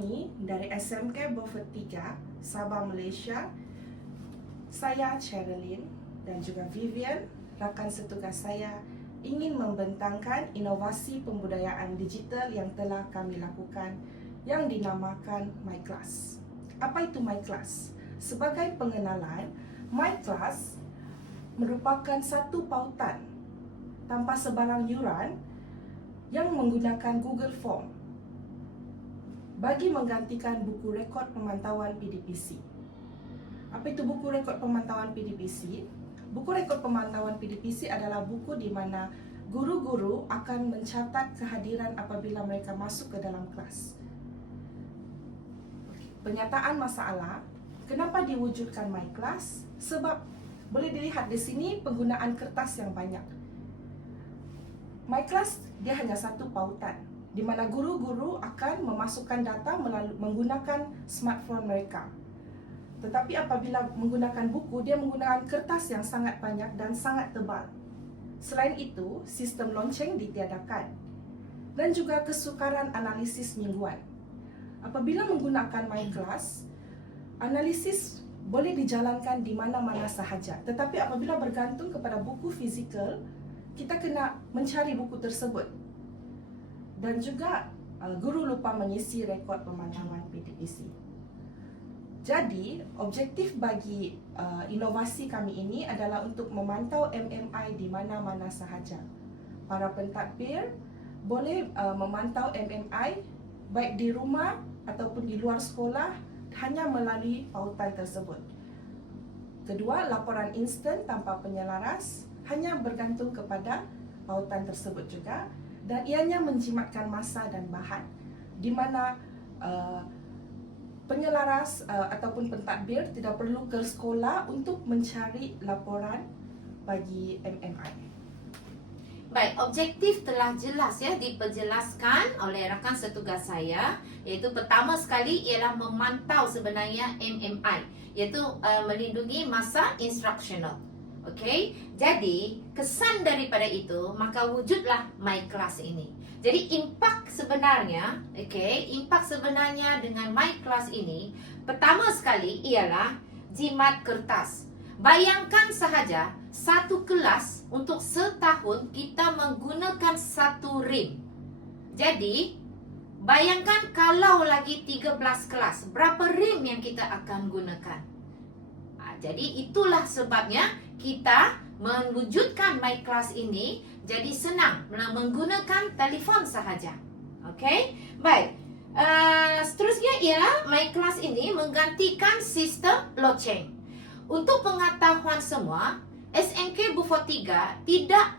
kami dari SMK Beaufort 3, Sabah, Malaysia. Saya Cherilyn dan juga Vivian, rakan setugas saya, ingin membentangkan inovasi pembudayaan digital yang telah kami lakukan yang dinamakan MyClass. Apa itu MyClass? Sebagai pengenalan, MyClass merupakan satu pautan tanpa sebarang yuran yang menggunakan Google Form bagi menggantikan buku rekod pemantauan PDPC. Apa itu buku rekod pemantauan PDPC? Buku rekod pemantauan PDPC adalah buku di mana guru-guru akan mencatat kehadiran apabila mereka masuk ke dalam kelas. Penyataan masalah, kenapa diwujudkan My Class? Sebab boleh dilihat di sini penggunaan kertas yang banyak. My Class dia hanya satu pautan di mana guru-guru akan memasukkan data melalui menggunakan smartphone mereka. Tetapi apabila menggunakan buku, dia menggunakan kertas yang sangat banyak dan sangat tebal. Selain itu, sistem lonceng ditiadakan dan juga kesukaran analisis mingguan. Apabila menggunakan MyClass, analisis boleh dijalankan di mana-mana sahaja. Tetapi apabila bergantung kepada buku fizikal, kita kena mencari buku tersebut. Dan juga uh, guru lupa mengisi rekod pemantauan PDPC. Jadi, objektif bagi uh, inovasi kami ini adalah untuk memantau MMI di mana-mana sahaja. Para pentadbir boleh uh, memantau MMI baik di rumah ataupun di luar sekolah hanya melalui pautan tersebut. Kedua, laporan instan tanpa penyelaras hanya bergantung kepada pautan tersebut juga dan ianya menjimatkan masa dan bahan di mana uh, penyelaras uh, ataupun pentadbir tidak perlu ke sekolah untuk mencari laporan bagi MMI. Baik, objektif telah jelas ya diperjelaskan oleh rakan setugas saya iaitu pertama sekali ialah memantau sebenarnya MMI iaitu uh, melindungi masa instructional. Okey, jadi kesan daripada itu maka wujudlah my class ini. Jadi impak sebenarnya, okey, impak sebenarnya dengan my class ini pertama sekali ialah jimat kertas. Bayangkan sahaja satu kelas untuk setahun kita menggunakan satu rim. Jadi bayangkan kalau lagi 13 kelas, berapa rim yang kita akan gunakan? Ha, jadi itulah sebabnya kita mewujudkan My Class ini jadi senang menggunakan telefon sahaja. Okey? Baik. Uh, seterusnya ialah My Class ini menggantikan sistem loceng. Untuk pengetahuan semua, SMK Beaufort 3 tidak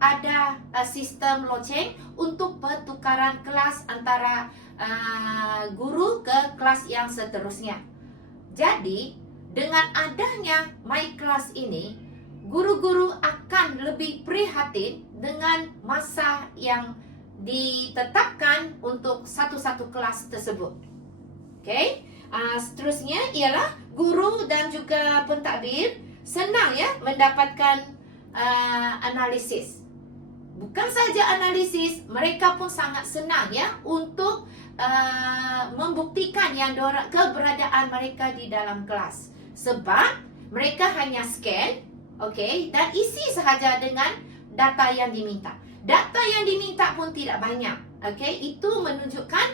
ada uh, sistem loceng untuk pertukaran kelas antara uh, guru ke kelas yang seterusnya. Jadi, dengan adanya My Class ini, guru-guru akan lebih prihatin dengan masa yang ditetapkan untuk satu-satu kelas tersebut. Okey, uh, seterusnya ialah guru dan juga pentadbir senang ya mendapatkan uh, analisis. Bukan saja analisis, mereka pun sangat senang ya untuk uh, membuktikan yang keberadaan mereka di dalam kelas. Sebab mereka hanya scan, okey, dan isi sahaja dengan data yang diminta. Data yang diminta pun tidak banyak, okey. Itu menunjukkan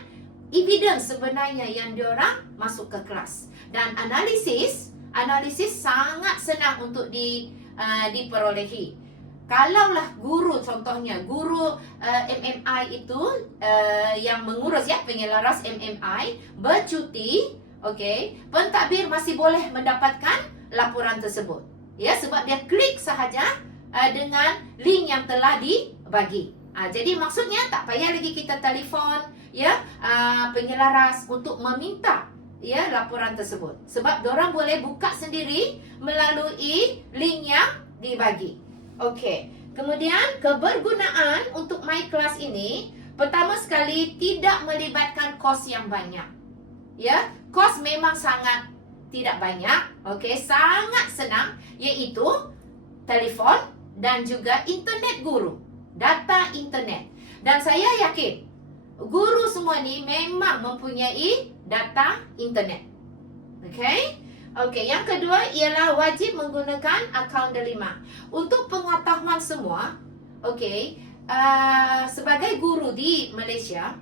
evidence sebenarnya yang diorang masuk ke kelas. Dan analisis, analisis sangat senang untuk di uh, diperolehi. Kalaulah guru contohnya guru uh, MMI itu uh, yang mengurus ya penyelaras MMI bercuti Okey, pentadbir masih boleh mendapatkan laporan tersebut. Ya, sebab dia klik sahaja uh, dengan link yang telah dibagi. Uh, jadi maksudnya tak payah lagi kita telefon ya uh, penyelaras untuk meminta ya laporan tersebut. Sebab orang boleh buka sendiri melalui link yang dibagi. Okey. Kemudian kebergunaan untuk My Class ini pertama sekali tidak melibatkan kos yang banyak. Ya, kos memang sangat tidak banyak, okey, sangat senang iaitu telefon dan juga internet guru, data internet. Dan saya yakin guru semua ni memang mempunyai data internet. Okay? Okey, yang kedua ialah wajib menggunakan akaun delima. Untuk pengetahuan semua, okey, uh, sebagai guru di Malaysia,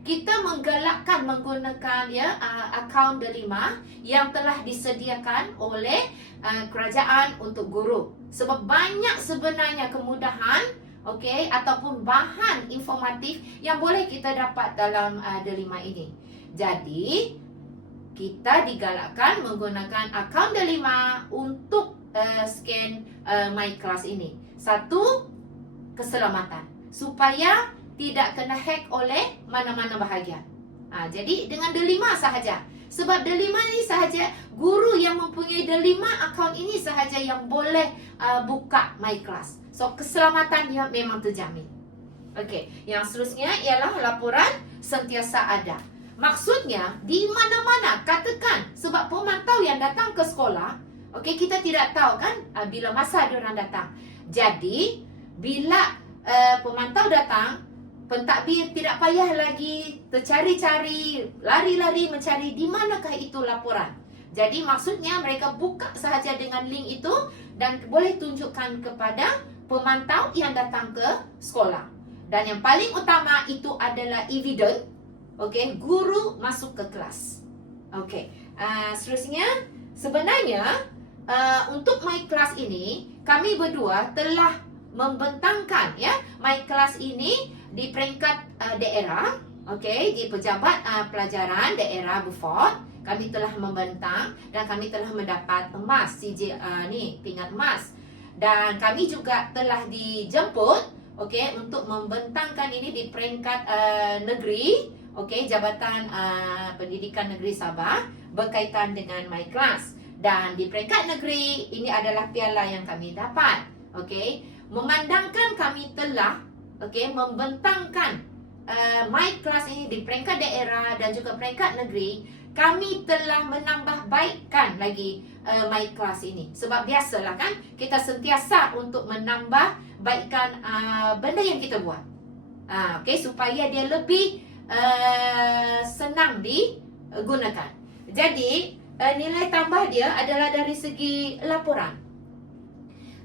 kita menggalakkan menggunakan ya uh, akaun delima yang telah disediakan oleh uh, kerajaan untuk guru. Sebab banyak sebenarnya kemudahan okey ataupun bahan informatif yang boleh kita dapat dalam uh, delima ini. Jadi, kita digalakkan menggunakan akaun delima untuk uh, scan uh, my class ini. Satu, keselamatan supaya tidak kena hack oleh mana-mana bahagian. Ha, jadi dengan delima sahaja. Sebab delima ini sahaja guru yang mempunyai delima akaun ini sahaja yang boleh uh, buka my class. So keselamatan dia memang terjamin. Okey, yang seterusnya ialah laporan sentiasa ada. Maksudnya di mana-mana katakan sebab pemantau yang datang ke sekolah, okey kita tidak tahu kan uh, bila masa dia orang datang. Jadi bila uh, pemantau datang, pentadbir tidak payah lagi tercari-cari, lari-lari mencari di manakah itu laporan. Jadi maksudnya mereka buka sahaja dengan link itu dan boleh tunjukkan kepada pemantau yang datang ke sekolah. Dan yang paling utama itu adalah evidence Okey, guru masuk ke kelas. Okey. Uh, seterusnya sebenarnya uh, untuk my class ini kami berdua telah membentangkan ya my class ini di peringkat uh, daerah, okey, di pejabat uh, pelajaran daerah Beaufort kami telah membentang dan kami telah mendapat emas CJ uh, ni tingkat emas. Dan kami juga telah dijemput okey untuk membentangkan ini di peringkat uh, negeri okey Jabatan uh, Pendidikan Negeri Sabah berkaitan dengan my class. Dan di peringkat negeri ini adalah piala yang kami dapat okey memandangkan kami telah okey membentangkan uh, my class ini di peringkat daerah dan juga peringkat negeri kami telah menambah baikkan lagi uh, my class ini sebab biasalah kan kita sentiasa untuk menambah baikkan uh, benda yang kita buat uh, okey supaya dia lebih uh, senang digunakan. Jadi, uh, nilai tambah dia adalah dari segi laporan.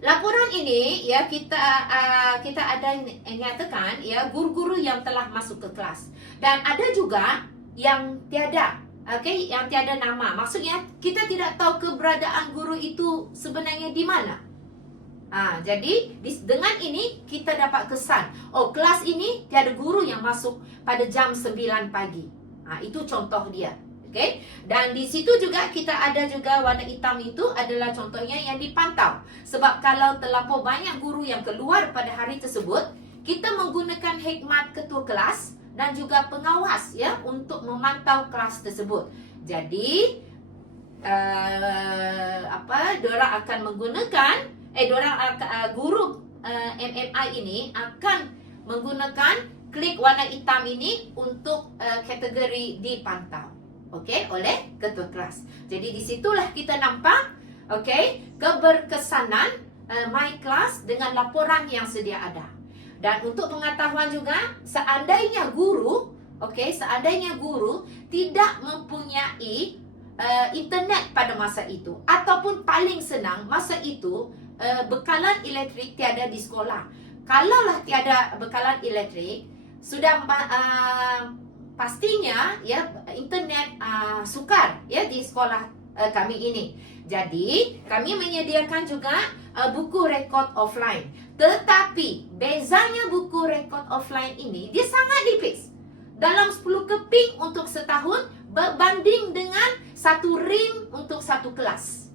Laporan ini ya kita uh, kita ada nyatakan ya guru-guru yang telah masuk ke kelas. Dan ada juga yang tiada okey yang tiada nama. Maksudnya kita tidak tahu keberadaan guru itu sebenarnya di mana. Ha, jadi dengan ini kita dapat kesan Oh kelas ini tiada guru yang masuk pada jam 9 pagi. Ha, Itu contoh dia okay? Dan di situ juga kita ada juga warna hitam itu adalah contohnya yang dipantau Sebab kalau terlampau banyak guru yang keluar pada hari tersebut Kita menggunakan hikmat ketua kelas dan juga pengawas ya untuk memantau kelas tersebut Jadi uh, apa, diorang akan menggunakan eh orang uh, guru uh, MMI ini akan menggunakan klik warna hitam ini untuk uh, kategori dipantau. Okey, oleh ketua kelas. Jadi di situlah kita nampak okey, keberkesanan uh, my class dengan laporan yang sedia ada. Dan untuk pengetahuan juga, seandainya guru, okey, seandainya guru tidak mempunyai uh, internet pada masa itu ataupun paling senang masa itu uh, bekalan elektrik tiada di sekolah. Kalaulah tiada bekalan elektrik, sudah uh, pastinya ya internet uh, sukar ya di sekolah uh, kami ini. Jadi, kami menyediakan juga uh, buku rekod offline. Tetapi, bezanya buku rekod offline ini dia sangat nipis. Dalam 10 keping untuk setahun berbanding dengan satu rim untuk satu kelas.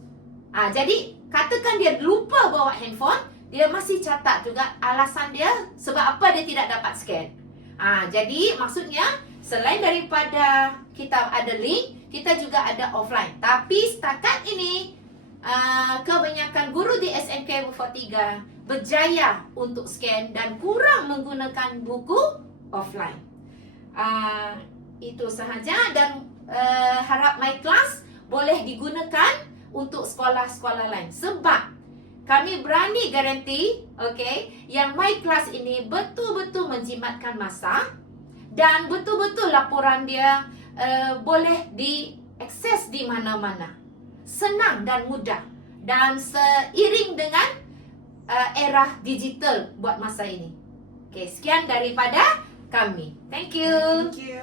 Ah, jadi katakan dia lupa bawa handphone, dia masih catat juga alasan dia sebab apa dia tidak dapat scan. Ah, jadi maksudnya selain daripada kita ada link, kita juga ada offline. Tapi setakat ini uh, kebanyakan guru di SMK Bufo 3 berjaya untuk scan dan kurang menggunakan buku offline. Uh, itu sahaja dan uh, harap my class boleh digunakan untuk sekolah-sekolah lain sebab kami berani garanti okey yang my class ini betul-betul menjimatkan masa dan betul-betul laporan dia uh, boleh diakses di mana-mana. Senang dan mudah dan seiring dengan uh, era digital buat masa ini. Okey, sekian daripada kami. Thank you. Thank you.